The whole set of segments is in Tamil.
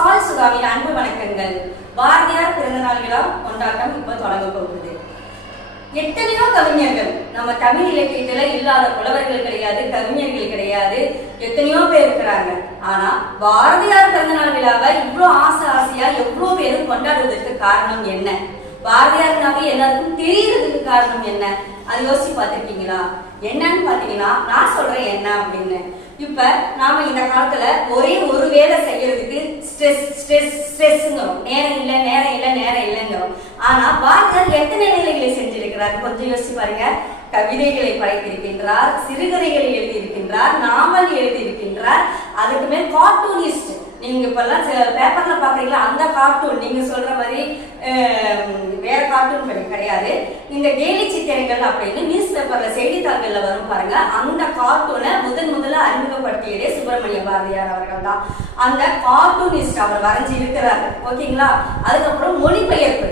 சாய் சுதாவின் அன்பு வணக்கங்கள். பாரதியார் பிறந்தநாள் விழா கொண்டாட்டம் இப்ப தொடங்க போகுது. எத்தனையோ கவிஞர்கள் நம்ம தமிழ் இலக்கியத்துல இல்லாத புலவர்கள் கிடையாது, கவிஞர்கள் கிடையாது, எத்தனையோ பேர் இருக்கிறாங்க. ஆனா பாரதியார் பிறந்தநாள் விழாவை இவ்வளவு ஆசையா எவ்வளவு பேரும் கொண்டாடுவதற்கு காரணம் என்ன? பாரதியார்னாவே எல்லாருக்கும் தெரியறதுக்கு காரணம் என்ன? அது யோசிச்சு பார்த்திருக்கீங்களா? என்னன்னு பாத்தீங்கன்னா, நான் சொல்றேன் என்ன அப்படின்னு. இப்ப நாம இந்த காலத்துல ஒரே ஒரு வேலை செய்யறதுக்கு ஸ்ட்ரெஸ்ங்கிறோம். நேரம் இல்லைங்கிறோம். ஆனா பாரதியார் எத்தனை வேலைகளை செஞ்சிருக்கிறார் கொஞ்சம் யோசிச்சு பாருங்க. கவிதைகளை படைத்திருக்கின்றார், சிறுகதைகளை எழுதியிருக்கின்றார், நாவல் எழுதியிருக்கின்றார், அதுக்கு மேல் கார்ட்டூனிஸ்ட். நீங்க இப்பெல்லாம் பேப்பர்ல பாக்குறீங்களா, அந்த கார்ட்டூன் நீங்க சொல்ற மாதிரி வேற கார்ட்டூன் கிடையாது. இந்த கேலி சித்திரங்கள் அப்படின்னு நியூஸ் பேப்பர்ல செய்தித்தாள்கள்ல வரும் பாருங்க, அந்த கார்ட்டூனை முதல்ல அறிமுகப்படுத்தியதே சுப்பிரமணிய பாரதியார் அவர்கள் தான். அந்த கார்ட்டூனிஸ்ட் அவர் வரைஞ்சி இருக்கிறாரு. ஓகேங்களா? அதுக்கப்புறம் மொழிபெயர்ப்பு,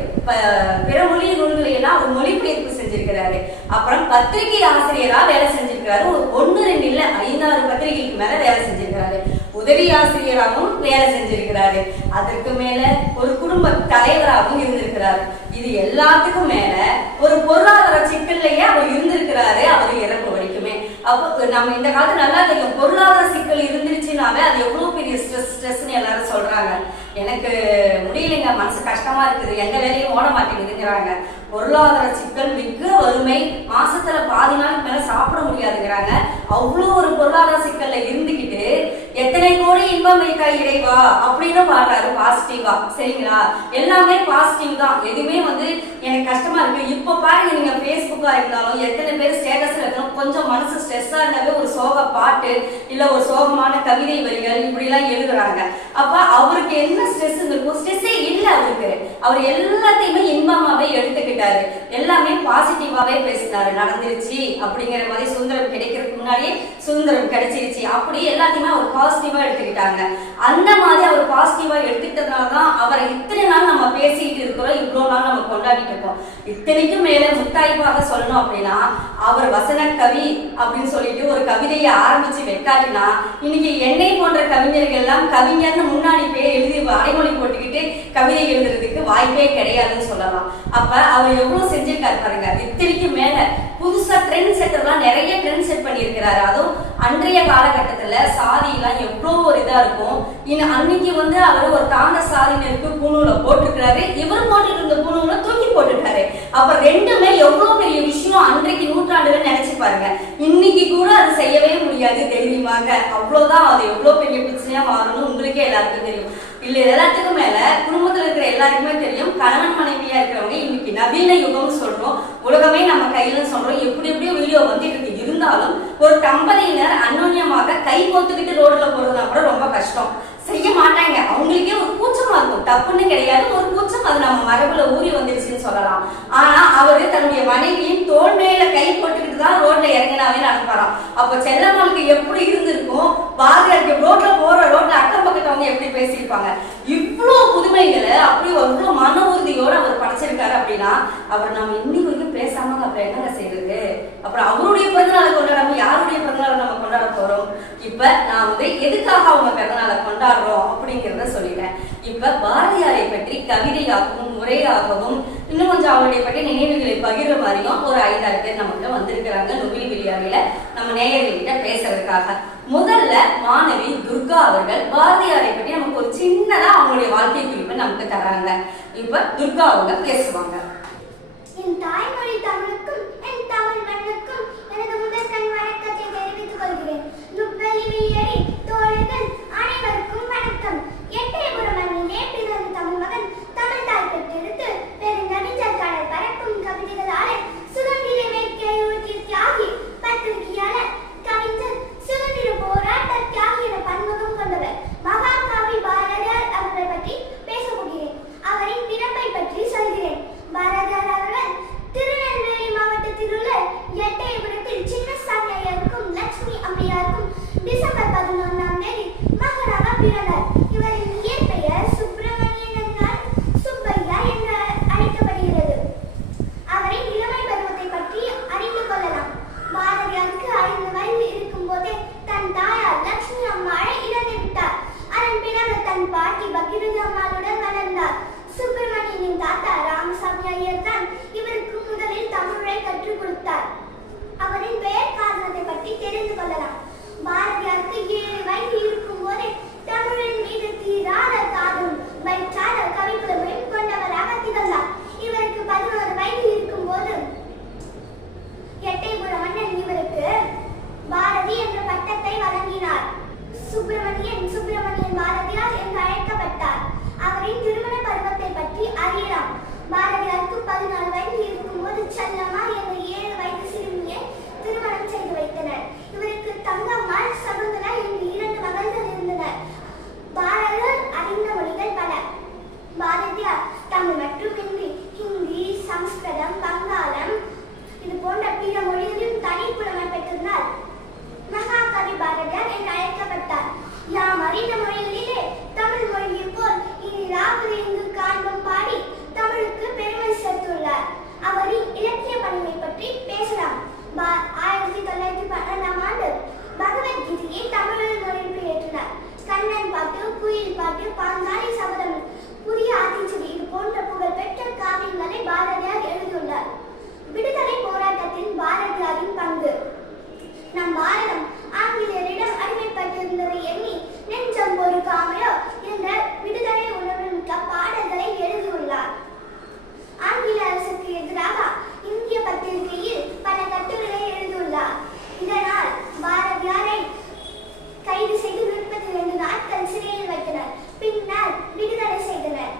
பிற மொழி நூல்களை எல்லாம் அவர் மொழிபெயர்ப்பு செஞ்சிருக்கிறாரு. அப்புறம் பத்திரிகை ஆசிரியரா வேலை செஞ்சிருக்கிறாரு. 1 2 இல்ல 5 6 பத்திரிகைக்கு மேல வேலை செஞ்சிருக்கிறாரு. உதவி ஆசிரியராகவும் வேலை செஞ்சிருக்கிறாரு. அதற்கு மேல ஒரு குடும்ப தலைவராகவும் இருந்திருக்கிறாரு. இது எல்லாத்துக்கும் மேல ஒரு பொருளாதார சிக்கல்லையே அவர் இருந்திருக்கிறாரு, அவர் இறப்பு வரைக்குமே. அப்போ நம்ம இந்த காலத்து நல்லா தெரியும், பொருளாதார சிக்கல் இருந்துருச்சுனாவே அது எவ்வளவு பெரிய ஸ்ட்ரெஸ்ன்னு எல்லாரும் சொல்றாங்க. எனக்கு முடியலைங்க, மனசு கஷ்டமா இருக்குது, எந்த வேலையும் ஓட மாட்டேங்குதுங்கிறாங்க. பொருளாதார சிக்கல், மிக வறுமை, மாசத்துல பாதி நாளுக்கு மேல சாப்பிட முடியாதுங்கிறாங்க. அவ்வளோ ஒரு பொருளாதார சிக்கல்ல இருந்துகிட்டு எத்தனை கோடி இன்பம் வைத்தா இறைவா அப்படின்னு பாடுறாரு பாசிட்டிவா. சரிங்களா? எல்லாமே பாசிட்டிவ் தான், எதுவுமே எனக்கு கஷ்டமா இருக்கு. இப்ப பாருங்க, நீங்க பேஸ்புக்கா இருந்தாலும் எத்தனை பேர் ஸ்டேட்டஸ்ல இருந்தாலும் கொஞ்சம் மனசு ஸ்ட்ரெஸ்ஸா இருந்தாவே ஒரு சோக பாட்டு இல்ல ஒரு சோகமான கவிதை வரிகள் இப்படி எல்லாம் எழுதுறாங்க. அப்ப அவருக்கு என்ன ஸ்ட்ரெஸ் இருக்கும்? ஸ்ட்ரெஸ்ஸே இல்ல அவருக்கு. அவர் எல்லாத்தையுமே இன்பமாவே எடுத்துக்கிட்டாரு, எல்லாமே பாசிட்டிவாவே பேசினாரு. நடந்துருச்சு அப்படிங்கிற மாதிரி, சுதந்திரம் கிடைக்கிறதுக்கு முன்னாடியே சுதந்திரம் கிடைச்சிருச்சு, அப்படி எல்லாத்தையுமே அவர் பாசிட்டிவா எடுத்துக்கிட்டாங்க. அந்த மாதிரி அவர் பாசிட்டிவா எடுத்துக்கிட்டதுனாலதான் அவரை இத்தனை நாள் நம்ம பேசிட்டு இருக்கிறோம், இவ்வளவு நாள் நம்ம கொண்டாடிட்டு இருக்கோம். இத்தனைக்கும் மேல முத்தாய்ப்பாக சொல்லணும் அப்படின்னா, அவர் வசன கவி அப்படின்னு சொல்லிட்டு ஒரு கவிதையை ஆரம்பிச்சு வெட்டாட்டினா, இன்னைக்கு என்னை போன்ற கவிஞர்கள் எல்லாம் கவிஞர்னு முன்னாடி பேர் எழுதி அடைமொழி போட்டுக்கிட்டு கவிதை எழுதுறதுக்கு வாய்ப்பே கிடையாதுன்னு சொல்லலாம். அப்ப அவர் எவ்வளவு செஞ்சிருக்காரு பாருங்க. இத்தனைக்கும் மேல புதுசா ட்ரெண்ட் செட்டர்லாம் நிறைய ட்ரெண்ட் செட் பண்ணியிருக்கிறாரு. அதுவும் அன்றைய காலகட்டத்துல சாதி எல்லாம் எவ்வளவு ஒரு இதா இருக்கும். அன்னைக்கு அவர் ஒரு தாண்ட சாதியினருக்கு பூணூல போட்டுக்கிறாரு, இவர் போட்டுட்டு இருந்த பூணூல தூக்கி போட்டுட்டாரு. அப்ப ரெண்டுமே எவ்வளவு பெரிய விஷயம் அன்றைக்கு நூற்றாண்டுல நினைச்சு பாருங்க. இன்னைக்கு கூட அது செய்யவே முடியாது தைரியமாக. அவ்வளவுதான், அது எவ்வளவு பெரிய பிரச்சனையா மாறணும் உங்களுக்கே எல்லாருக்கும் தெரியும். இல்ல எல்லாத்துக்கும் மேல குடும்பத்துல இருக்கிற எல்லாருக்குமே தெரியும், கணவன் மனைவியா இருக்கிறவங்க இன்னைக்கு நவீன யுகம்னு சொல்றோம், உலகமே நம்ம கையில சொல்றோம், எப்படி எப்படியோ வீடியோ வந்துட்டு இருந்தாலும் ஒரு தம்பதியினர் அந்யோன்யமாக கை கோத்துக்கிட்டு ரோட்ல போறதுனா கூட ரொம்ப கஷ்டம், செய்ய மாட்டாங்க. அவங்களுக்கே ஒரு கூச்சமா இருக்கும், தப்புன்னு கிடையாது, ஒரு கூச்சம், அது நம்ம மரபுல ஊறி வந்துருச்சுன்னு சொல்லலாம். ஆனா அவரு தன்னுடைய மனைவியின் தோல் மேல கை போட்டுக்கிட்டு தான் ரோட்ல இறங்கினாவே நடப்பாராம். அப்ப செல்லம்மாளுக்கு எப்படி இருந்திருக்கும், பாரதியாருக்கு ரோட்ல அக்கம் பக்கத்தவங்க எப்படி பேசியிருப்பாங்க. இவ்வளவு புதுமைகளை அப்படி இவ்வளவு மன உறுதியோட அவர் படைச்சிருக்காரு அப்படின்னா, அவர் நம்ம இன்னைக்கு வரைக்கும் பேசாம அப்புறம் என்னங்க செய்யறது? அப்புறம் அவருடைய பிறந்தநாளை கொண்டாடாம யாருடைய பிறந்தநாளை நம்ம கொண்டாட போறோம்? இப்ப நான் எதுக்காக அவங்க பிறந்தநாளை கொண்டாடுறோம் அப்படிங்கிறத சொல்லிட்டேன். இப்ப பாரதியாரை பற்றி கவிதையாகவும் உரையாகவும் இன்னும் கொஞ்சம் அவருடைய பற்றி நினைவுகளை பகிர்ற மாதிரியும் ஒரு 5 6 பேர் நம்மகிட்ட வந்திருக்கிறாங்க நுகில் விழியாவில நம்ம நேயர்கள்கிட்ட பேசுறதுக்காக. முதல்ல மாணவி துர்கா அவர்கள் பாரதியாரை பற்றி நமக்கு ஒரு சின்னதா அவங்களுடைய வாழ்க்கை குறிப்பை நமக்கு தராங்க. இப்ப துர்கா அவங்க பேசுவாங்க. என் தாய்மொழி தமிழுக்கும் என் தமிழ் மண்ணுக்கும் எனது முதற்கண் வணக்கத்தை தெரிவித்துக் கொள்கிறேன். நுப்பலிவியடி தோழர்கள் அனைவருக்கும் வணக்கம். எட்டயபுரம் மண்ணிலே பிறந்த தமிழ் மகன் தமிழ் தாய் பெற்றெடுத்து பெருங்கவிஞர் கடல் பறக்கும் கவிதைகளாலே சுதந்திர வேட்கையை ஊற்றி தியாகி பத்திரிகையாளர் கவிஞர் சுதந்திர போராட்ட தியாகி என பன்முகம் கொண்டவர் மகாகவி பாரதியார் அவர்களை பற்றி பேச போகிறேன். அவரின் பிறப்பை பற்றி சொல்கிறேன். பாரதியார் அவர்கள் திருநெல்வேலி மாவட்டத்தில் உள்ள எட்டயபுரத்தில் சின்னசாமி ஐயருக்கும் லட்சுமி அம்மையாருக்கும் டிசம்பர் 11ஆம் தேதி மகனாக பிறந்தார். இவரின் இயற்பெயர் சுப்பிரமணியன் சுப்பையா என்று அழைக்கப்படுகிறது. அவரின் இளமை பருவத்தை பற்றி அறிந்து கொள்ளலாம். பாரதியாருக்கு 5 வயது இருக்கும் போதே தன் தாயார் லட்சுமி அம்மாளை இழந்து விட்டார். அதன் பிறகு தன் பாட்டி பகிர செல்லம்மா என்ற 7 வயது சிறுமியை திருமணம் செய்து வைத்தனர். இவருக்கு தங்கம்மாள், சகுந்தலா என்று 2 மகள்கள் இருந்தனர். பாரதியார் அறிந்த மொழிகள் பல. பாரதியார் தமிழ் மட்டுமின்றி ஹிந்தி, சமஸ்கிருதம், வங்காளம் இது போன்ற பிற மொழிகளிலும் தனிப்புலமை பெற்றிருந்தார். மகாகவி பாரதியார் என்று அழைக்கப்பட்டார். யாம் அறிந்த மொழிகளிலே தமிழ் மொழியை போல் இனி ராவது இங்கு காண்போம் பாடி தமிழுக்கு பெருமை சேர்த்துள்ளார். அவரின் இலக்கிய பணியை பற்றி பேசலாம். 1912ஆம் ஆண்டு பகவத்கீதையை தமிழில் மொழிபெயர்த்து இயற்றினார். கண்ணன் பாட்டு, குயில் பாட்டு, பாஞ்சாலி சபதம், புதிய ஆத்திச்சூடி இது போன்ற புகழ்பெற்ற காவியங்களை பாரதியார் எழுதியுள்ளார். விடுதலை போராட்டத்தில் பாரதியாரின் பங்கு. நம் பாரதம் ஆங்கிலேயரிடம் அடிமைப்பட்டிருந்ததை எண்ணி நெஞ்சம் பொறுக்காமலோ என்ற விடுதலை உணர்வுமிக்க பாடல்களை எழுதியுள்ளார். ஆங்கில அரசுக்கு எதிராக இந்திய பத்திரிகையில் பல கட்டுரைகளை எழுதியுள்ளார். இதனால் பாரதியாரை கைது செய்து 32 நாட்கள் சிறையில் வைத்தனர். பின்னர் விடுதலை செய்தனர்.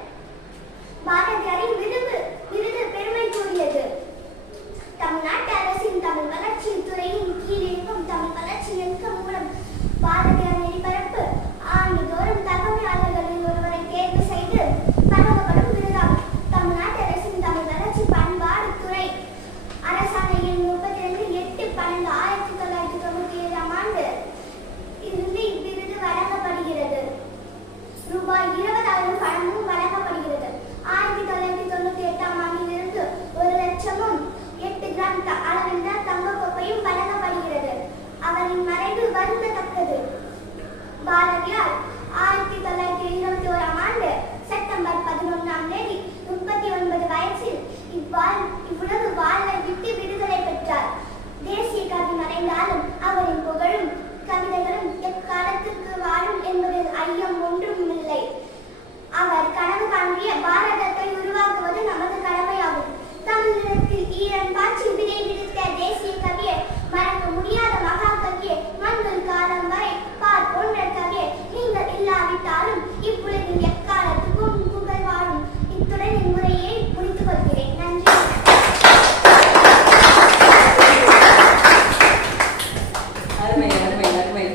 பாரதியாரின் விருது பெருமைக்குரியது. தமிழ்நாட்டு அரசின் தமிழ் வளர்ச்சி துறையின் கீழ் இயங்கும் தமிழ் வளர்ச்சி இயக்கம் மூலம் பாரதியார் நெறிபரப்பு ஆண்டுதோறும் தகவலாளர்களில் ஒருவரை தேர்வு செய்து வழங்கப்படும் விருதாகும். தமிழ்நாட்டு அரசின் தமிழ் வளர்ச்சி பண்பாடு துறை அரசாணை எண் 32/8/12/1997ஆம் ஆண்டு இருந்து இவ்விருது வழங்கப்படுகிறது. ரூபாய் 20,000 பணமும் வழங்கப்படுகிறது. 1998ஆம் ஆண்டிலிருந்து 1,00,000 8 கிராம் அளவிலான தங்கக் கோப்பையும் வழங்கப்படுகிறது. அவரின் மறைவு வருந்தத்தக்கது. பாரதியார் 1921ஆம் ஆண்டு செப்டம்பர் 11ஆம் தேதி 39 வயசில் இவ்வுலகு வாழ்வை விட்டு விடுதலை பெற்றார். தேசிய கவி மறைந்தாலும் அவரின் புகழும் கவிதைகளும் எக்காலத்துக்கு வாழும் என்பதில் ஐயம் ஒன்றும் இல்லை. அவர் கனவு காண்பிய பாரதத்தை உருவாக்குவது நமது கடமையாகும். தமிழகத்தில் ஈரன்பாச்சி விதை விடுத்த தேசிய கவியை, மறக்க முடியாத மகாகவியை, மண்ணில் காலம் வரை பார் போன்ற கவியை நீங்கள் இல்லாவிட்டாலும் இவ்வுலகில் எக்காலத்துக்கும் புகழ் வாழும். இத்துடன் இம்முறையை முடித்துக் கொள்கிறேன். நன்றி. அருமை அருமை அருமை.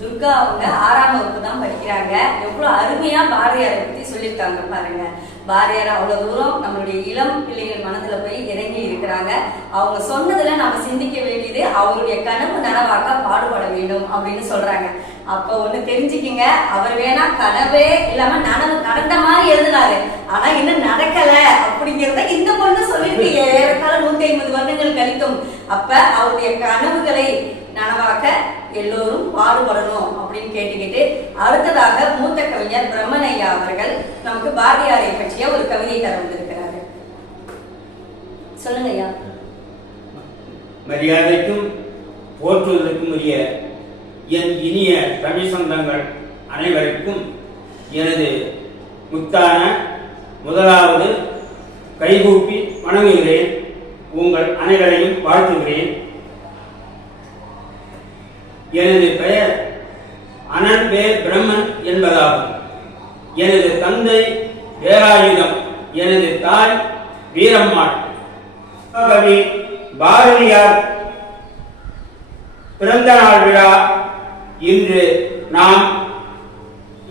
துர்கா அவங்க 6ஆம் வகுப்பு தான் படிக்கிறாங்க. எவ்வளவு அருமையா பாரதியாரை பத்தி சொல்லியிருக்காங்க பாருங்க. பாரதியார் அவ்வளவு தூரம் நம்மளுடைய இளம் பிள்ளைகள் மனதுல போய் இறங்கி இருக்கிறாங்க. அவங்க சொன்னதுல நம்ம சிந்திக்க வேண்டியது அவருடைய கனவு நனவாக்க பாடுபட வேண்டும் அப்படின்னு சொல்றாங்க. அப்ப ஒண்ணு தெரிஞ்சுக்கிங்க, அவர் வேணா கனவே இல்லாம நனவு நடந்த மாதிரி எழுதினாரு, ஆனா இன்னும் நடக்கல அப்படிங்கிறத இந்த பொண்ணு சொல்லிட்டு ஏறத்தாழ 150 வருடங்கள் கழித்தும். அப்ப அவருடைய கனவுகளை நனவாக்க எல்லோரும் பாடுபடணும் அப்படின்னு கேட்டுக்கிட்டு அடுத்ததாக மூத்த கவிஞர் பிரம்மனையா அவர்கள் நமக்கு பாரதியாரை பற்றிய ஒரு கவிதை தர வந்திருக்கிறாரு. சொல்லுங்க ஐயா. மரியாதைக்கும் போற்றுவதற்கும் உரிய என் இனிய தமிழ் சொந்தங்கள் அனைவருக்கும் எனது முத்தான முதலாவது கைகூப்பி வணங்குகிறேன். உங்கள் அனைவரையும் வாழ்த்துகிறேன். எனது பெயர் அனன் பே பிரம்மன் என்பதாகும். எனது தந்தை வேலாயுதம், எனது தாய் வீரம்மாள். கவி பாரதியார் பிறந்த நாள் விழா இன்று நாம்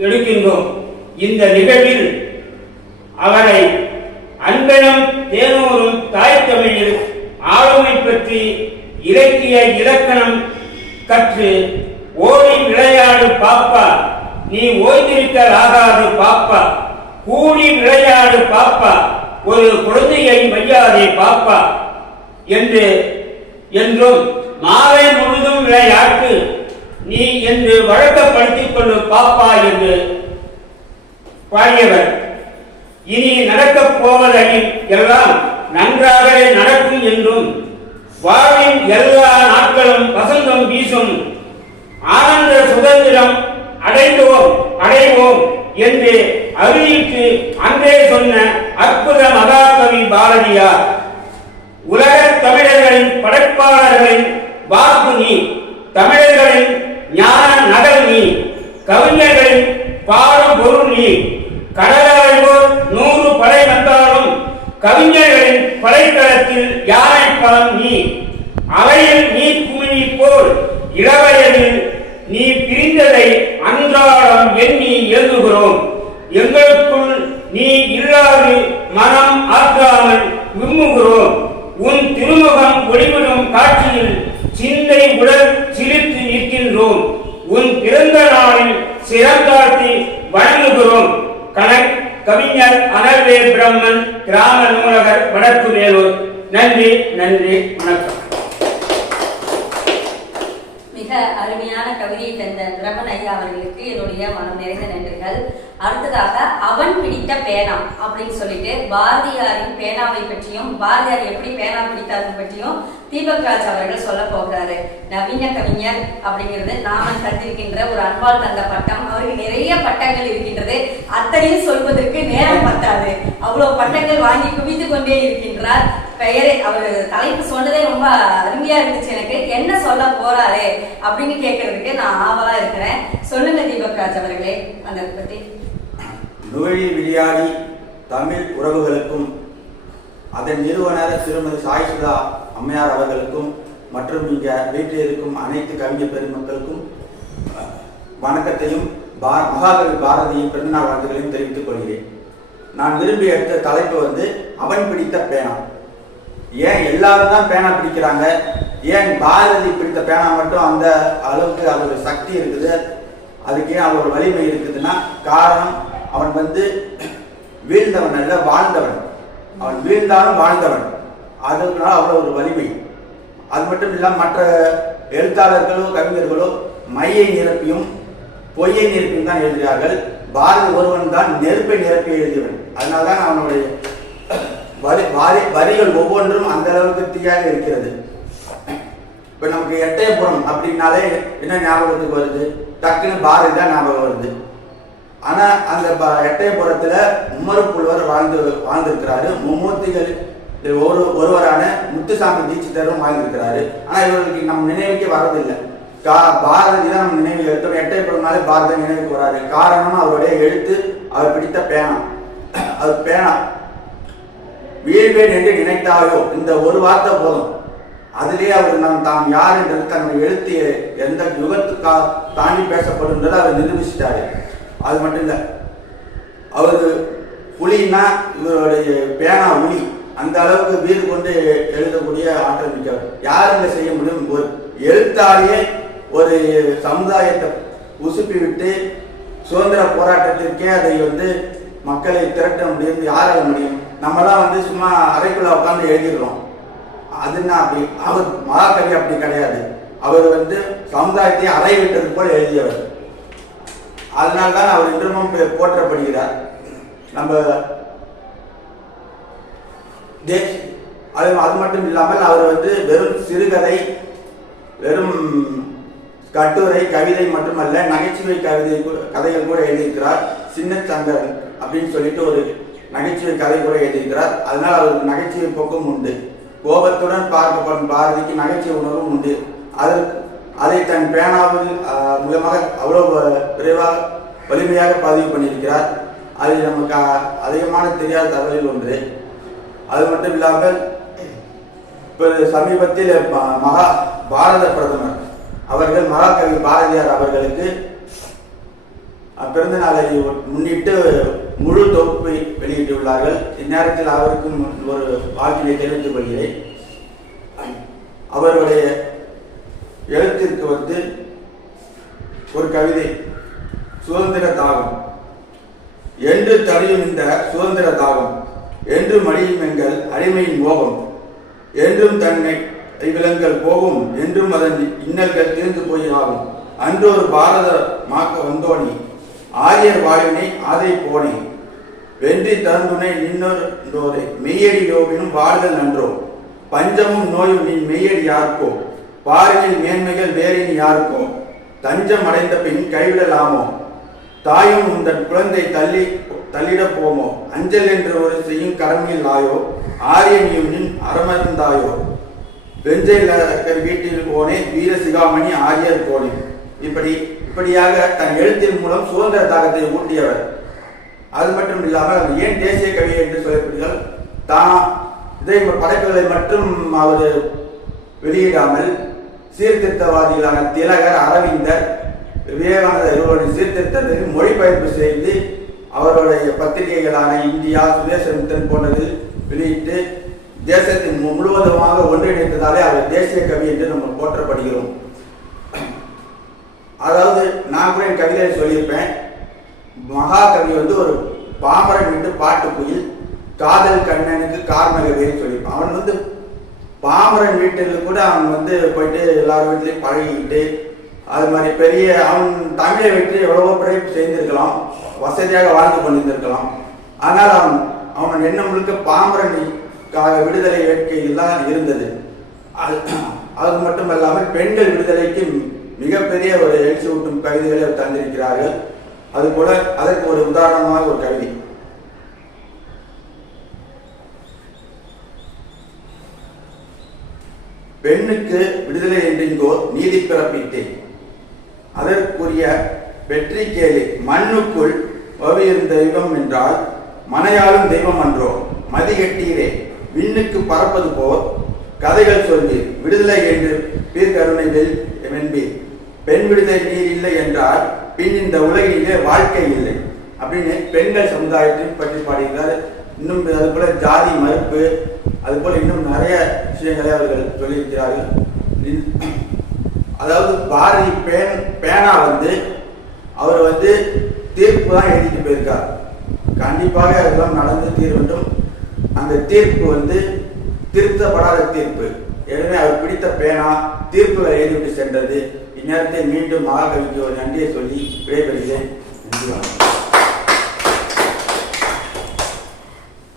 எடுக்கின்றோம். இந்த நிகழ்வில் அவரை அன்பெனும் தேனூரும் தாய் தமிழில் ஆளுமை பற்றி இலக்கிய இலக்கணம் கற்று ஓடி விளையாடு பாப்பா, நீ ஓய்ந்திருக்கலாகாது பாப்பா, கூடி விளையாடு பாப்பா, ஒரு குழந்தையை வையாதே பாப்பா என்றும் மாலை முழுதும் விளையாட்டு நீ என்று வழக்கப்படுத்திக் கொண்டு பாப்பா என்று பாடியவர். இனி நடக்கப் போவதில் எல்லாம் நன்றாகவே நடக்கும் என்றும் வாழ்வின் எல்லா நாட்களும் வசந்தம் வீசும் ஆனந்த சுதந்திரம் அடைவோம் என்று அறிவித்து அன்றே சொன்ன அற்புத மகாகவி பாரதியார். உலக தமிழர்களின் படைப்பாளர்களின் வாக்கு நீ, தமிழர்களின் ஞான நகல் நீ, கவிஞர்களின் பாடும் பொருள் நீ. கடலாழ்வோர் 100 படை வந்தாலும் கவிஞர்களின் படைக்க இளவயதில் நீ பிரிந்ததை அன்றாடம் எண்ணி எழுதுகிறோம். எங்களுக்குள் நீ இல்லாது மனம் ஆற்றாமல் விம்முகிறோம். உன் திருமுகம் ஒளிவிடும் காட்சியில் சிந்தை உடல் சிரித்து நிற்கின்றோம். உன் பிறந்த நாளில் சிறந்தாழ்த்தி வணங்குகிறோம். கவிஞர் அனல்வே பிரம்மன், கிராம நூலகர், வடக்கு வேலூர். நன்றி, நன்றி, வணக்கம். மிக அருமையான கவிதையை தந்த பிரம்மன் ஐயா அவர்களுக்கு என்னுடைய மனம் நிறைந்த நன்றிகள். அடுத்ததாக அவன் பிடித்த பேனா அப்படின்னு சொல்லிட்டு பாரதியாரின் பேனாவை பற்றியும் பாரதியார் எப்படி பேனா பிடித்தாரு பற்றியும் தீபக் ராஜ் அவர்கள் சொல்ல போகிறாரு. நவீன கவிஞர் அப்படிங்கிறது நாம தந்திருக்கின்ற ஒரு அன்பால் தந்த பட்டம். அவருக்கு நிறைய பட்டங்கள் இருக்கின்றது. அத்தனையும் சொல்வதற்கு நேரம் பத்தாது. அவ்வளவு பட்டங்கள் வாங்கி குவித்து கொண்டே இருக்கின்றார். பெயரை அவர் தலைப்பு சொன்னதே ரொம்ப அருமையா இருந்துச்சு. எனக்கு என்ன சொல்ல போறாரு அப்படின்னு கேட்கறதுக்கு நான் ஆவலா இருக்கிறேன். சொல்லுங்க தீபக் ராஜ் அவர்களே அதை பத்தி. நுவழி விளையாடி தமிழ் உறவுகளுக்கும் அதன் நிறுவனர் திருமதி சாய்சுதா அம்மையார் அவர்களுக்கும் மற்றும் இங்க வீட்டில் இருக்கும் அனைத்து கவிஞர் பெருமக்களுக்கும் வணக்கத்தையும் மகாகவி பாரதியின் பிறந்தநாள் வாழ்த்துக்களையும் தெரிவித்துக் கொள்கிறேன். நான் விரும்பி எடுத்த தலைப்பு அவன் பிடித்த பேனா. ஏன் எல்லாரும் தான் பேனா பிடிக்கிறாங்க, ஏன் பாரதி பிடித்த பேனா மட்டும் அந்த அளவுக்கு அதோட சக்தி இருக்குது, அதுக்கு ஏன் அதோட வலிமை இருக்குதுன்னா காரணம் அவன் வீழ்ந்தவன் அல்ல, வாழ்ந்தவன். அவன் வீழ்ந்தாலும் வாழ்ந்தவன். அதனால அவ்வளோ ஒரு வலிமை. அது மட்டும் இல்லாமல் மற்ற எழுத்தாளர்களோ கவிஞர்களோ மையை நிரப்பியும் பொய்யை நிரப்பியும் தான் எழுதுகிறார்கள். பாரதி ஒருவன் தான் நெருப்பை நிரப்பி எழுதியவன். அதனால தான் அவனுடைய வரிகள் ஒவ்வொன்றும் அந்த அளவுக்கு தீயாக இருக்கிறது. இப்ப நமக்கு எட்டயபுரம் அப்படின்னாலே என்ன ஞாபகத்துக்கு வருது? டக்குன்னு பாரதி தான் ஞாபகம் வருது. ஆனா அந்த எட்டயபுரத்துல உமர் புலவர் வாழ்ந்திருக்கிறாரு. மும்மூர்த்திகள் ஒருவரான முத்துசாமி தீட்சிதரும் வாழ்ந்திருக்கிறாரு. ஆனா இவர்களுக்கு நம்ம நினைவுக்கே வர்றதில்லை. பாரதி தான் நம்ம நினைவு எடுத்தோம். எட்டயபுரம்னாலே பாரதி நினைவுக்கு வராது. காரணம் அவருடைய எழுத்து, அவர் பிடித்த பேனா. அது பேனா வீழ்வேன் என்று நினைத்தாயோ இந்த ஒரு வார்த்தை போதும். அதிலேயே அவர் தான் யார் என்றது தன்னுடைய எழுத்து எந்த யுகத்துக்கா தாண்டி பேசப்படுன்றது அவர் நிரூபிச்சிட்டாரு. அது மட்டும் இல்லை, அவர் புலின்னா இவருடைய பேனா உளி. அந்த அளவுக்கு வீடு கொண்டு எழுதக்கூடிய ஆற்றல் மிக்கவர். யாருங்க செய்ய முடியும்? ஒரு எழுத்தாலேயே ஒரு சமுதாயத்தை உசுப்பி விட்டு சுதந்திர போராட்டத்திற்கே அதை மக்களை திரட்ட முடியும். யாரால முடியும்? நம்மலாம் சும்மா அறைக்குள்ள உட்காந்து எழுதிடுறோம். அதுன்னா அப்படி அவர் மகாகவி அப்படி கிடையாது. அவர் சமுதாயத்தை அறை விட்டது போல் எழுதியவர். அதனால்தான் அவர் இன்றும் போற்றப்படுகிறார். நம்ம அது மட்டும் இல்லாமல் அவர் வெறும் சிறுகதை, வெறும் கட்டுரை, கவிதை மட்டுமல்ல, நகைச்சுவை கதைகள் கூட எழுதியிருக்கிறார். சின்ன சந்திரன் அப்படின்னு சொல்லிட்டு ஒரு நகைச்சுவை கதை கூட எழுதியிருக்கிறார். அதனால் அவருக்கு நகைச்சுவை போக்கும் உண்டு. கோபத்துடன் பார்க்கப்படும் பாரதிக்கு நகைச்சுவை உணர்வும் உண்டு. அதை தன் பேனாவில் மூலமாக அவ்வளவு விரைவாக வலிமையாக பதிவு பண்ணியிருக்கிறார். அது நமக்கு அதிகமான தெரியாத தகவலில் ஒன்று. அது மட்டும் இல்லாமல் இப்போ சமீபத்தில் பாரத பிரதமர் அவர்கள் மகாகவி பாரதியார் அவர்களுக்கு பிறந்த நாளை முன்னிட்டு முழு தொகுப்பை வெளியிட்டுள்ளார்கள். இந்நேரத்தில் அவருக்கும் ஒரு வாழ்க்கையை தெரிவித்துக் கொள்கிறேன். அவருடைய எழுத்திற்கு ஒரு கவிதை, சுதந்திர தாகம். என்று தடியும் இந்த சுதந்திர தாகம், என்று மடியும் எங்கள் அடிமையின் மோகம், என்றும் தன்னை விலங்கல் போகும், என்றும் அதன் இன்னல்கள் தீர்ந்து போய் ஆகும். அன்று ஒரு பாரத மாக்க வந்தோனி, ஆரியர் வாழினை ஆதை போனே, வென்றி தந்துணை நின்னோரை, மெய்யடி யோகினும் வாழ்தல் நன்றோ, பஞ்சமும் நோயும் நீ மெய்யடி யாருக்கோ, பாரினில் மேன்மைகள் வேறினி யாருக்கோ, தஞ்சம் அடைந்த பின் கைவிடலாமோ, தாயும் உந்தன் குழந்தை தள்ளிட போமோ, அஞ்சல் என்று ஒரு செய்யும் கடமையில் ஆயோ, ஆரியனியும் அறமர்ந்தாயோ, வெஞ்சையில் வீட்டில் போனே, வீர சிகாமணி ஆரியர் போனே. இப்படியாக தன் எழுத்தின் மூலம் சுதந்திர தாகத்தை ஊட்டியவர். அது மட்டும் இல்லாமல் ஏன் தேசிய கவி என்று சொல்லப்படுகிறார்? தான் இதை படைப்புகளை மட்டும் அவர் வெளியிடாமல் சீர்திருத்தவாதிகளான திலகர், அரவிந்தர், விவேகானந்தர் இவருடைய சீர்திருத்தத்திற்கு மொழிபெயர்ப்பு செய்து அவருடைய பத்திரிகைகளான இந்தியா, சுதேசமித்திரன் போன்றது வெளியிட்டு தேசத்தின் முழுவதுமாக ஒன்றிணைத்ததாலே அவர் தேசிய கவி என்று நம்ம போற்றப்படுகிறோம். அதாவது நான் கூட என் கவிதையை சொல்லியிருப்பேன், மகாகவி வந்து ஒரு பாமரன் வீட்டு பாட்டு குயில், காதல் கண்ணனுக்கு கார்மகவேன்னு சொல்லியிருப்பான். அவன் வந்து பாமரன் வீட்டில் கூட அவன் வந்து போயிட்டு எல்லாரும் வீட்லையும் பழகிக்கிட்டு அது மாதிரி பெரிய அவன் தமிழை வெற்றி எவ்வளவோ பிழைப்பு செய்திருக்கலாம், வசதியாக வாழ்ந்து கொண்டிருந்திருக்கலாம். ஆனால் அவன் எண்ணம் முழுக்க பாமரனுக்காக விடுதலை வேட்கையில் தான் இருந்தது. அது மட்டும் இல்லாமல் பெண்கள் விடுதலைக்கு மிகப்பெரிய ஒரு எழுச்சி ஊட்டும் கவிதைகளை அவர் தந்திருக்கிறார்கள். அதுபோல அதற்கு ஒரு உதாரணமாக ஒரு கவிதை. பெண்ணுக்கு விடுதலை என்றிங்கோ நீதி பிறப்பித்தேன், அதற்குரிய வெற்றி கேளு, மண்ணுக்குள் வவியும் தெய்வம் என்றால் மனையாளும் தெய்வம் அன்றோ, மதிகட்டீரே விண்ணுக்கு பறப்பது போர் கதைகள் சொல்வீர், விடுதலை என்று பீர்கருணை வென்பீர், பெண் விடுதலை நீர் இல்லை என்றால் பின் இந்த உலகிலே வாழ்க்கை இல்லை அப்படின்னு பெண்கள் சமுதாயத்தையும் பற்றி பாடுகிறார். இன்னும் அது போல ஜாதி மறுப்பு, அது போல இன்னும் நிறைய விஷயங்களை அவர்கள் சொல்லியிருக்கிறார்கள். அதாவது பாரதி பேனா வந்து அவர் வந்து தீர்ப்பு தான் எழுதிட்டு போயிருக்கார். கண்டிப்பாக அதெல்லாம் நடந்து தீர வேண்டும். அந்த தீர்ப்பு வந்து திருத்தப்படாத தீர்ப்பு. எனவே அவர் பிடித்த பேனா தீர்ப்புகளை எழுதிவிட்டு சென்றது. இந்நேரத்தை மீண்டும் மகாகவிக்கு ஒரு நன்றியை சொல்லி விடைபெறுகிறேன்.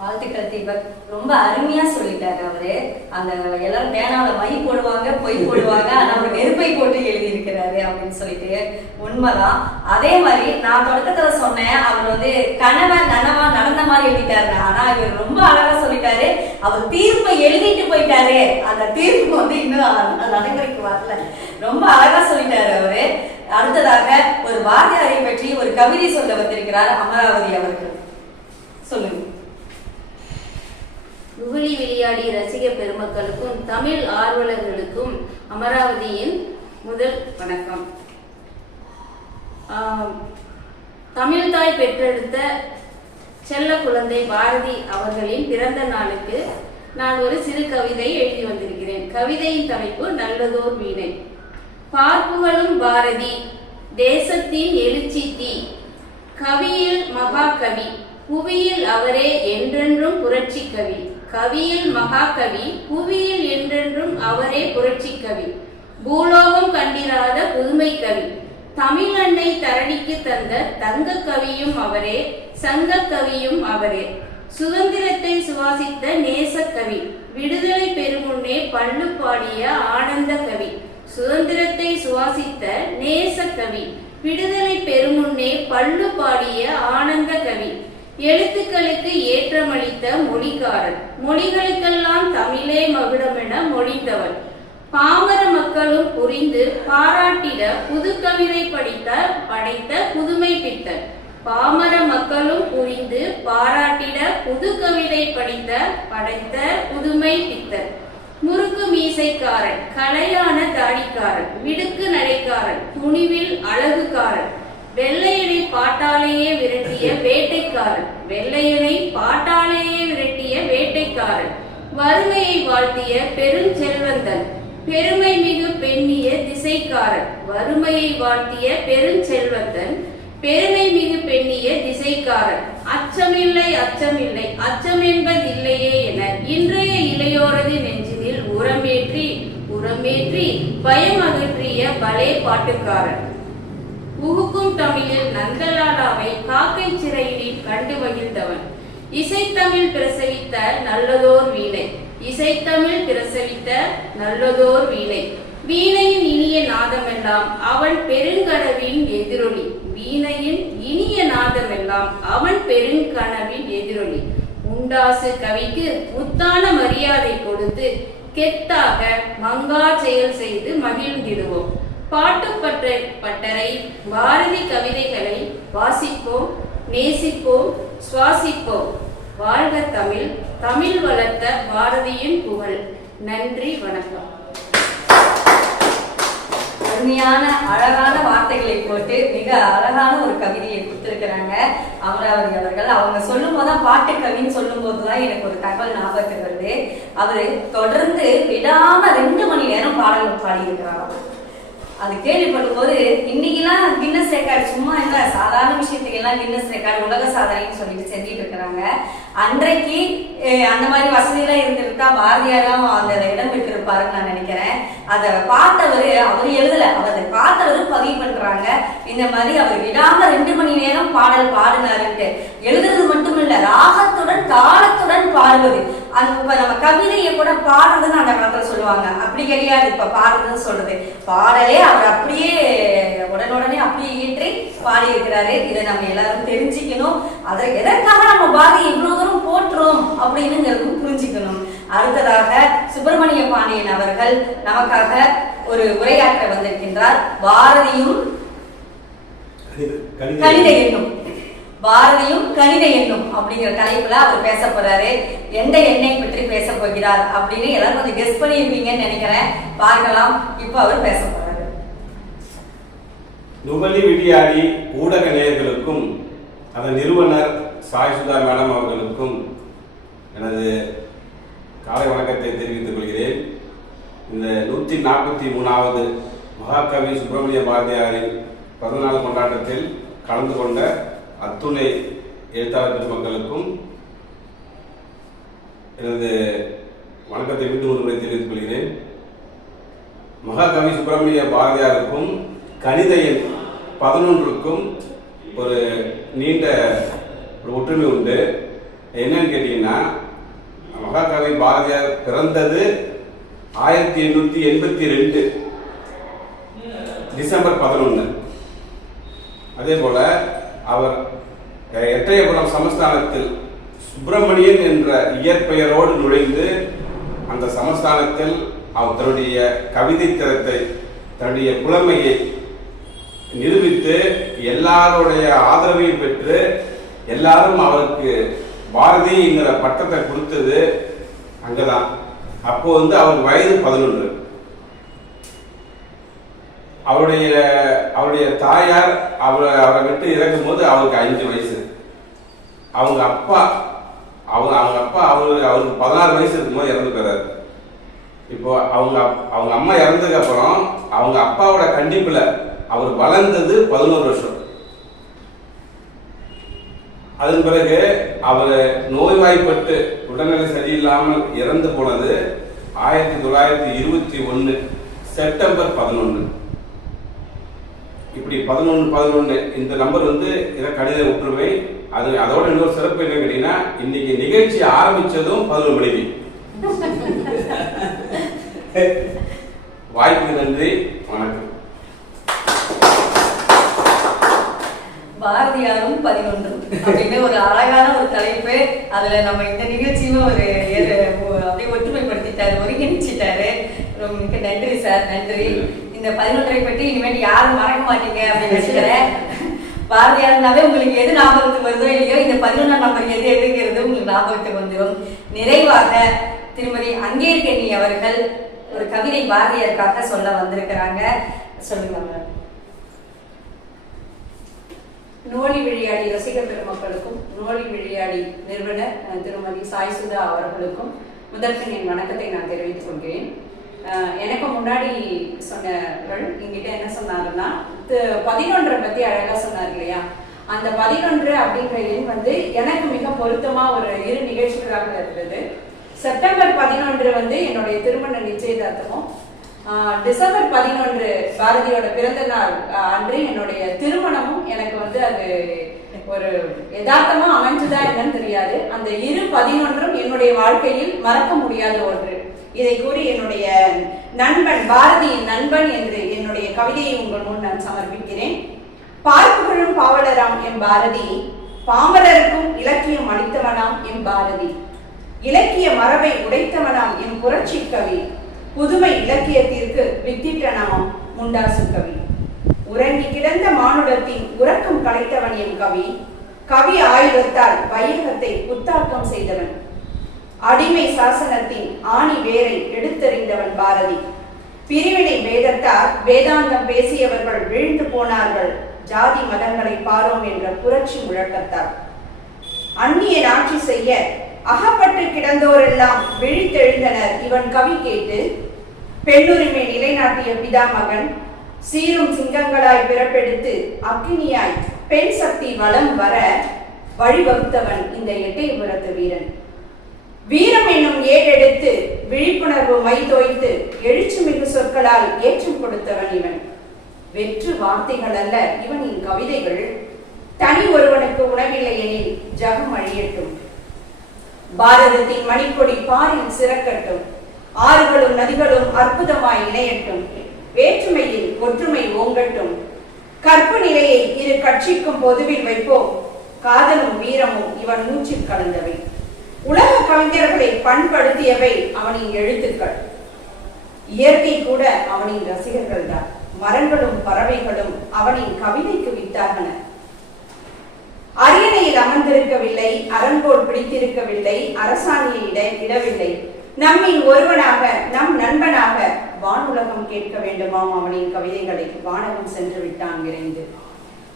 வாழ்த்துக்கள் தீபக், ரொம்ப அருமையா சொல்லிட்டாரு அவரு. அந்த எல்லாரும் பேனாவில் மை போடுவாங்க, பொய் போடுவாங்க, ஆனா அவர் நெருப்பை போட்டு எழுதி இருக்கிறாரு அப்படின்னு சொல்லிட்டு உண்மைதான். அதே மாதிரி நான் தொடக்கத்துல சொன்னேன், அவர் வந்து கணவன் நனவா நடந்த மாதிரி எழுதிட்டாரு. ஆனா இவர் ரொம்ப அழகா சொல்லிட்டாரு, அவர் தீர்ப்பை எழுதிட்டு போயிட்டாரு, அந்த தீர்ப்பு வந்து இன்னும் நடைமுறைக்கு வரல. ரொம்ப அழகா சொல்லிட்டாரு அவரு. அடுத்ததாக ஒரு வாத்தியாரை பற்றி ஒரு கவிதை சொல்ல வந்திருக்கிறார் அமராவதி அவர்கள். சொல்லுங்க. நுவலி விளையாடி ரசிக பெருமக்களுக்கும் தமிழ் ஆர்வலர்களுக்கும் அமராவதியின் முதல் வணக்கம். தமிழ்தாய் பெற்றெடுத்த செல்ல குழந்தை பாரதி அவர்களின் பிறந்த நாளுக்கு நான் ஒரு சிறு கவிதை எழுதி வந்திருக்கிறேன். கவிதையின் தலைப்பு நல்லதோர் வீணை. பார்ப்புகளும் பாரதி தேசத்தின் எழுச்சி தீ, கவியில் மகாகவி, புவியில் அவரே என்றென்றும் புரட்சி கவி. கவியில் மகாகவி, புவியில் என்றென்றும் அவரே புரட்சி கவி. பூலோகம் கண்டிராத புதுமை கவி, தமிழ் அன்னை தரணிக்கு தந்த தங்க கவியும் அவரே, சங்க கவியும் அவரே. சுதந்திரத்தை சுவாசித்த நேச கவி, விடுதலை பெருமுன்னே பள்ளு பாடிய ஆனந்த கவி. சுதந்திரத்தை சுவாசித்த நேச கவி, விடுதலை பெருமுன்னே பள்ளு பாடிய ஆனந்த கவி. எழுத்துக்களுக்கு ஏற்றமளித்த மொழிக்காரன், மொழிகளுக்கெல்லாம் தமிழே மகுடமென மொழிந்தவன். பாமர மக்களும் புரிந்து பாராட்டிட புது கவிதை படைத்த புதுமை பித்தன். பாமர மக்களும் புரிந்து பாராட்டிட புது கவிதை படைத்த புதுமை பித்தன். முறுக்கு மீசைக்காரன், கலையான தாடிக்காரன், மிடுக்கு நடைக்காரன், துணிவில் அழகுக்காரன். வெள்ளையனை பாட்டாலேயே விரட்டிய வேட்டைக்காரன், வெள்ளையனை பாட்டாலேயே விரட்டிய வேட்டைக்காரன். வறுமையை வாழ்த்திய பெருஞ்செல்வந்தன், பெருமை மிகு பெண்ணிய திசைக்காரன். வறுமையை வாழ்த்திய பெருஞ்செல்வந்தன், பெருமை மிகு பெண்ணிய திசைக்காரன். அச்சமில்லை அச்சமில்லை அச்சம் என்பதில்லையே என இன்றைய இளையோரது நெஞ்சினில் உரமேற்றி பயம் அகற்றிய பலே பாட்டுக்காரன். உகுக்கும் தமிழில் நந்தலாலாவை காக்கை சிறையில் கண்டு மகிழ்ந்தவன். இசைத்தமிழ் பிரசவித்த நல்லதோர் வீணை, இசைத்தமிழ் பிரசவித்த நல்லதோர் வீணை. வீணையின் இனிய நாதமெல்லாம் அவன் பெருங்கனவின் எதிரொலி, வீணையின் இனிய நாதமெல்லாம் அவன் பெருங்கனவின் எதிரொலி. முண்டாசு கவிக்கு முத்தான மரியாதை கொடுத்து கெத்தாக மங்கா செயல் செய்து மகிழ்ந்திடுவோம். பாட்டுப்பட்டறை பாரதி கவிதைகளை வாசிப்போம், நேசிப்போம், சுவாசிப்போம். வாழ்க தமிழ், தமிழ் வளர்த்த பாரதியின் புகழ். நன்றி, வணக்கம். அருமையான அழகான வார்த்தைகளை போட்டு மிக அழகான ஒரு கவிதையை கொடுத்திருக்கிறாங்க அமராவதி அவர்கள். அவங்க சொல்லும் போதுதான் பாட்டு கவின்னு சொல்லும் போதுதான் எனக்கு ஒரு தகவல் ஞாபகத்துக்கு வருது. அவரு தொடர்ந்து விடாம 2 மணி நேரம் பாடல்கள் பாடியிருக்கிறார். அது கேள்விப்படும் போது இன்னைக்கெல்லாம் கின்னஸ் ரெக்கார்டு சும்மா என்ன சாதாரண விஷயத்துக்கு எல்லாம் கின்னஸ் ரெக்கார்டு உலக சாதனைன்னு சொல்லிட்டு செஞ்சுட்டு இருக்கிறாங்க. அன்றைக்கு அந்த மாதிரி வசதியெல்லாம் இருந்திருந்தா பாரதியாரும் அந்த இடம் பெற்றிருப்பாருன்னு நான் நினைக்கிறேன். அதை பார்த்தவர் அவர் எழுதல, அவர் பார்த்தவர் பதிவு பண்றாங்க. இந்த மாதிரி அவர் விடாம 2 மணி நேரம் பாடல் பாடினாருன்ட்டு. எழுதுறது மட்டும் இல்ல, ராகத்துடன் தாளத்துடன் பாடுவது. அது இப்ப நம்ம கவிதையை கூட பாடுறதுன்னு அந்த காலத்துல சொல்லுவாங்க, அப்படி கிடையாது. இப்ப பாடுறதுன்னு சொல்றது பாடலே அவர் அப்படியே உடனுடனே அப்படியே இயற்றி பாடி இருக்கிறாரு. இதை நம்ம எல்லாரும் தெரிஞ்சுக்கணும். அதை எதற்காக நம்ம பாரதியை இவ்வளவு தூரம் போற்றுறோம் அப்படின்னுங்கிறதும் புரிஞ்சுக்கணும். அடுத்ததாக சுப்பிரமணிய பாண்டியன் அவர்கள் நமக்காக ஒரு உரையாற்ற வந்திருக்கின்றார். பாரதியும் கணித எண்ணும், பாரதியும் கணித எண்ணும் அப்படிங்கிற தலைப்புல அவர் பேச போறாரு. எந்த எண்ணை பற்றி பேச போகிறார் அப்படின்னு எல்லாரும் கொஞ்சம் கெஸ் பண்ணியிருப்பீங்கன்னு நினைக்கிறேன். பார்க்கலாம், இப்ப அவர் பேச போறாரு. நுவலி விடியாடி ஊடக நேயர்களுக்கும் அதன் நிறுவனர் சாய்சுதா மேடம் அவர்களுக்கும் எனது காலை வணக்கத்தை தெரிவித்துக் கொள்கிறேன். இந்த 143வது மகாகவி சுப்பிரமணிய பாரதியாரின் பிறந்தநாள் கொண்டாட்டத்தில் கலந்து கொண்ட அத்துணை எழுத்தாளர் பெருமக்களுக்கும் எனது வணக்கத்தை மீண்டும் ஒரு முறை தெரிவித்துக் கொள்கிறேன். மகாகவி சுப்பிரமணிய பாரதியாருக்கும் கணித எண் 11க்கும் ஒரு நீண்ட ஒரு ஒற்றுமை உண்டு. என்னன்னு கேட்டீங்கன்னா, மகாகவி பாரதியார் பிறந்தது 1882 டிசம்பர் 11. அதே போல அவர் எட்டயபுரம் சமஸ்தானத்தில் சுப்பிரமணியன் என்ற இயற்பெயரோடு நுழைந்து அந்த சமஸ்தானத்தில் அவர் தன்னுடைய கவிதை திறத்தை, தன்னுடைய புலமையை நிரூபித்து எல்லாருடைய ஆதரவையும் பெற்று எல்லாரும் அவருக்கு பாரதி என்கிற பட்டத்தை கொடுத்தது அங்கதான். அப்போ அவருக்கு வயது 11. அவருடைய தாயார் அவரை விட்டு இறக்கும் போது அவருக்கு 5 வயசு. அவங்க அப்பா அவருக்கு 16 வயசு இருக்கும்போது இறந்து போறாரு. இப்போ அவங்க அம்மா இறந்ததுக்கு அப்புறம் அவங்க அப்பாவோட கண்டிப்புல அவர் வளர்ந்தது 11 வருஷம். அதன் பிறகு அவர் நோய்வாய்ப்பட்டு உடல்நிலை சரியில்லாமல் இறந்து போனது 1921 செப்டம்பர் 11. இப்படி 11 இந்த நம்பர் இதை கணித ஒற்றுமை. அதோட இன்னொரு சிறப்பு என்ன கேட்டீங்கன்னா, இன்னைக்கு நிகழ்ச்சி ஆரம்பிச்சதும் 11 மணிக்கு. வாய்ப்புக்கு நன்றி, வணக்கம். பாரதியாரும் 11 அப்படின்னு ஒரு அழகான ஒரு தலைப்பு. அதுல நம்ம இந்த நிகழ்ச்சியும் ஒரு அப்படியே ஒற்றுமைப்படுத்திட்டாரு, ஒருங்கிணைச்சிட்டாரு. ரொம்ப மிக்க நன்றி சார், நன்றி. இந்த 11 பற்றி இனிமேல் யாரும் மறக்க மாட்டீங்க அப்படின்னு நினைக்கிறேன். பாரதியார்னாவே உங்களுக்கு எது ஞாபகத்துக்கு வருதோ இல்லையோ, இந்த 11 நம்பர் எதுங்கிறது உங்களுக்கு ஞாபகத்துக்கு வந்துடும். நிறைவாக திருமதி அங்கேற்கண்ணி அவர்கள் ஒரு கவிதை பாரதியாருக்காக சொல்ல வந்திருக்கிறாங்க. சொல்லுங்க. நோலி விளையாடி ரசிகர் பெருமக்களுக்கும் நோலி விளையாடி நிறுவனர் திருமதி சாய்சுதா அவர்களுக்கும் முதற்கண் என் வணக்கத்தை நான் தெரிவித்துக் கொள்கிறேன். எனக்கு முன்னாடி சொன்னவர்கள் எங்கிட்ட என்ன சொன்னாங்கன்னா, 11 பத்தி அழகா சொன்னார் இல்லையா? அந்த 11 அப்படிங்கிற எண் எனக்கு மிக பொருத்தமா ஒரு 2 நிகழ்ச்சிகளாக இருந்தது. செப்டம்பர் 11 என்னுடைய திருமண நிச்சயதார்த்தமும், டிசம்பர் 11 பாரதியோட பிறந்த நாள் அன்று என்னுடைய திருமணமும் எனக்கு அது ஒரு யதார்த்தமா அமைஞ்சுதா என்னன்னு தெரியாது. அந்த 11 என்னுடைய வாழ்க்கையில் மறக்க முடியாத ஒன்று. இதை கூறி என்னுடைய நண்பன், பாரதியின் நண்பன் என்று என்னுடைய கவிதையை உங்கள் முன் நான் சமர்ப்பிக்கிறேன். பார்ப்புகளும் பாவலராம் எம் பாரதி, பாமரருக்கும் இலக்கியம் அளித்தவனாம் எம் பாரதி, இலக்கிய மரபை உடைத்தவனாம் எம் புரட்சி கவி, புதுமை இலக்கியத்திற்கு வித்திட்டனாம் முண்டாசு கவி, உறங்கி கிடந்த மானுடத்தின் உறக்கம் கலைத்தவன் எம் கவி, கவி ஆயுதத்தால் வையகத்தை புத்தாக்கம் செய்தவன், அடிமை சாசனத்தின் ஆணி வேரை எடுத்தறிந்தவன் பாரதி, பிரிவினை வேதத்தால் வேதாந்தம் பேசியவர்கள் வீழ்ந்து போனார்கள் ஜாதி மதங்களை பாரோம் என்ற புரட்சி முழக்கத்தால். அந்நியர் ஆட்சி செய்ய அகப்பட்டு கிடந்தோரெல்லாம் விழித்தெழுந்தனர் இவன் கவி கேட்டு. பெண்ணுரிமை நிலைநாட்டிய பிதாமகன் சீரும் சிங்கங்களாய் பிறப்பெடுத்து அக்கினியாய் பெண் சக்தி வலம் வர வழிவகுத்தவன் இந்த எட்டயபுரத்து வீரன். வீரம் என்னும் ஏடெடுத்து விழிப்புணர்வு மை தோய்த்து எழுச்சி மிகு சொற்களால் ஏற்றம் கொடுத்தவன் இவன். வெற்று வார்த்தைகள் அல்ல இவனின் கவிதைகள். தனி ஒருவனுக்கு உணவில்லை எனில் ஜகம் அழியட்டும். பாரதத்தின் மணிக்கொடி பாரில் சிறக்கட்டும். ஆறுகளும் நதிகளும் அற்புதமாய் இணையட்டும். வேற்றுமையில் ஒற்றுமை ஓங்கட்டும். கற்பு நிலையை இரு கட்சிக்கும் பொதுவில் வைப்போம். காதலும் வீரமும் இவன் மூச்சில் கலந்தவை. உலக கவிஞர்களை பண்படுத்தியவை அவனின் எழுத்துக்கள். இயற்கை கூட அவனின் ரசிகர்கள் தான். மரங்களும் பறவைகளும் அவனின் கவிதைக்கு வித்தாகன. அரியணையில் அமர்ந்திருக்கவில்லை, அரங்கோல் பிடித்திருக்கவில்லை, அரசாணியை இடவில்லை. நம்மின் ஒருவனாக நம் நண்பனாக வானுலகம் கேட்க வேண்டுமாம் அவனின் கவிதைகளை. வானகம் சென்று விட்டான் விரைந்து.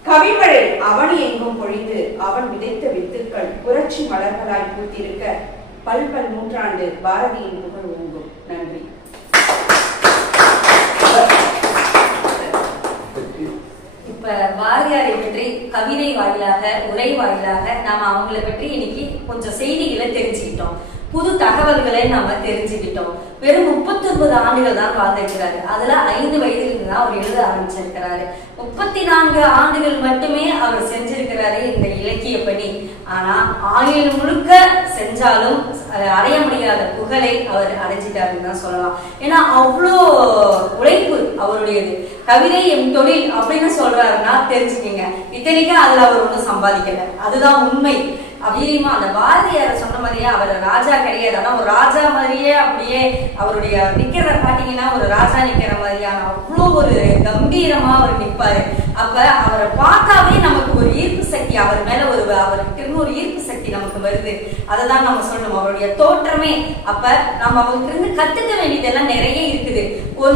கவிமழை அவனி எங்கும் பொழிந்து அவன் விதைத்த வித்துக்கள் புரட்சி மலர்களாய் பூத்திருக்க பல்பல் நூற்றாண்டு பாரதியின் புகழ் ஓங்கும். நன்றி. இப்ப பாரதியாரை பற்றி கவிதை வாயிலாக உரை வாயிலாக நாம அவங்களை பற்றி இன்னைக்கு கொஞ்சம் செய்திகளை தெரிஞ்சுக்கிட்டோம். புது தகவல்களை நாம தெரிஞ்சுக்கிட்டோம். வெறும் 39 ஆண்டுகள் தான் வாழ்ந்திருக்கிறாரு. அதுல 5 வயதிலிருந்து தான் அவர் எழுத ஆரம்பிச்சிருக்கிறாரு. 34 ஆண்டுகள் மட்டுமே அவர் செஞ்சிருக்கிறாரு இந்த இலக்கிய பணி. ஆனா ஆயுள் முழுக்க செஞ்சாலும் அடைய முடியாத புகழை அவர் அடைஞ்சிட்டாருன்னு தான் சொல்லலாம். ஏன்னா அவ்வளோ உழைப்பு அவருடையது. கவிதை என் தொழில் அப்படின்னு சொல்றாருன்னா தெரிஞ்சுக்கீங்க. இத்தனைக்கும் அதுல அவர் ஒன்றும் சம்பாதிக்கல. அதுதான் உண்மை. வீரியமா அந்த பாரதியார் சொன்ன மாதிரியே அவர் ராஜா கிடையாது. ஆனா ஒரு ராஜா மாதிரியே அப்படியே அவருடைய நிக்கிற பாத்தீங்கன்னா ஒரு ராஜா நிக்கிற மாதிரியான அவ்வளோ ஒரு கம்பீரமா அவர் நிற்பாரு. அப்ப அவரை பார்த்தாவே நமக்கு ஒரு ஈர்ப்பு சக்தி அவர் மேல அவருக்கு ஒரு ஈர்ப்பு சக்தி நமக்கு வருது. அதைதான் நம்ம சொல்லணும். அவருடைய தோற்றமே அப்ப நம்ம அவருக்கு இருந்து கத்துக்க வேண்டியதெல்லாம் நிறைய இருக்குது.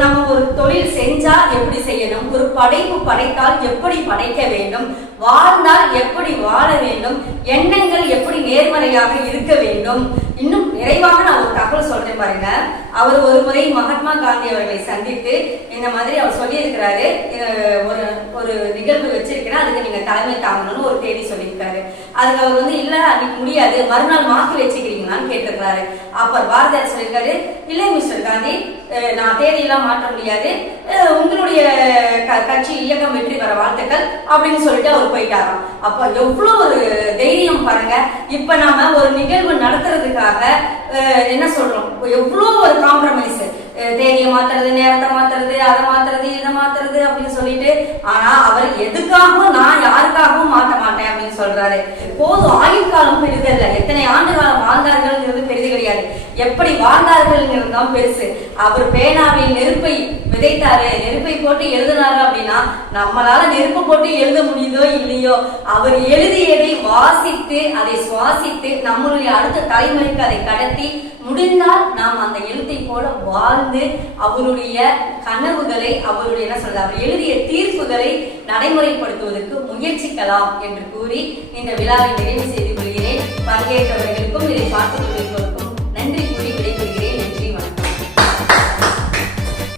நம்ம ஒரு தொழில் செஞ்சா எப்படி செய்யணும், ஒரு படைப்பு படைத்தால் எப்படி படைக்க வேண்டும், வாழ்ந்தால் எப்படி வாழ வேண்டும், எண்ணங்கள் எப்படி நேர்மறையாக இருக்க வேண்டும். இன்னும் நிறைவாக நான் ஒரு தகவல் சொல்றேன் பாருங்க. அவர் ஒரு முறை மகாத்மா காந்தி அவர்களை சந்தித்து இந்த மாதிரி அவர் சொல்லியிருக்கிறாரு, ஒரு நிகழ்வு வச்சிருக்கிறேன், அதுக்கு நீங்க தலைமை தாங்கணும்னு ஒரு தேதி சொல்லியிருக்காரு. அதுக்கு அவர் வந்து இல்ல அன்னைக்கு முடியாது, மறுநாள் மாற்றி வச்சுக்கிறீங்களான்னு கேட்டிருக்கிறாரு. அப்ப பாரதியார் சொல்லியிருக்காரு, இல்லை மிஸ்டர் காந்தி, நான் தேதியெல்லாம் மாற்ற முடியாது, உங்களுடைய கட்சி இயக்கம் வெற்றி பெற வாழ்த்துக்கள் அப்படின்னு சொல்லிட்டு அவர் போயிட்டாராம். அப்ப எவ்வளவு ஒரு தைரியம் பாருங்க. இப்ப நாம ஒரு நிகழ்வு நடத்துறதுக்காக என்ன சொல்றோம், எவ்வளவு ஒரு காம்ப்ரமைஸ், தேதியை மாத்துறது, நேரத்தை மாத்துறது, அதை மாத்துறது, இதை மாத்துறது அப்படின்னு சொல்லிட்டு. ஆனா அவர் எதுக்காகவும் நான் யாருக்காகவும் மாற்ற மாட்டேன் அப்படின்னு சொல்றாரு. போதும், ஆயுள் காலம் பெரிதல்ல, எத்தனை ஆண்டு காலம் வாழ்ந்தார்கள்ங்கிறது பெரிது கிடையாது, எப்படி வாழ்ந்தார்கள்ங்கிறது தான் பெருசு. அவர் பேனாவில் நெருப்பை விதைத்தாரு, நெருப்பை போட்டு எழுதினாரு அப்படின்னா நம்மளால நெருப்பு போட்டு எழுத முடியுதோ இல்லையோ, அவர் எழுதியதை வாசித்து அதை சுவாசித்து நம்மளுடைய அடுத்த தலைமுறைக்கு அதை கடத்தி முடிந்தால் நாம் அந்த எழுத்தை போல வாழ்ந்து அவருடைய கனவுகளை, அவருடைய என்ன சொல்றது, அவர் எழுதிய தீர்ப்புகளை நடைமுறைப்படுத்துவதற்கு முயற்சிக்கலாம் என்று கூறி இந்த விழாவை நிறைவு செய்து கொள்கிறேன். பங்கேற்றவர்களுக்கும் இதை பார்த்துக் கொண்டிருக்கும்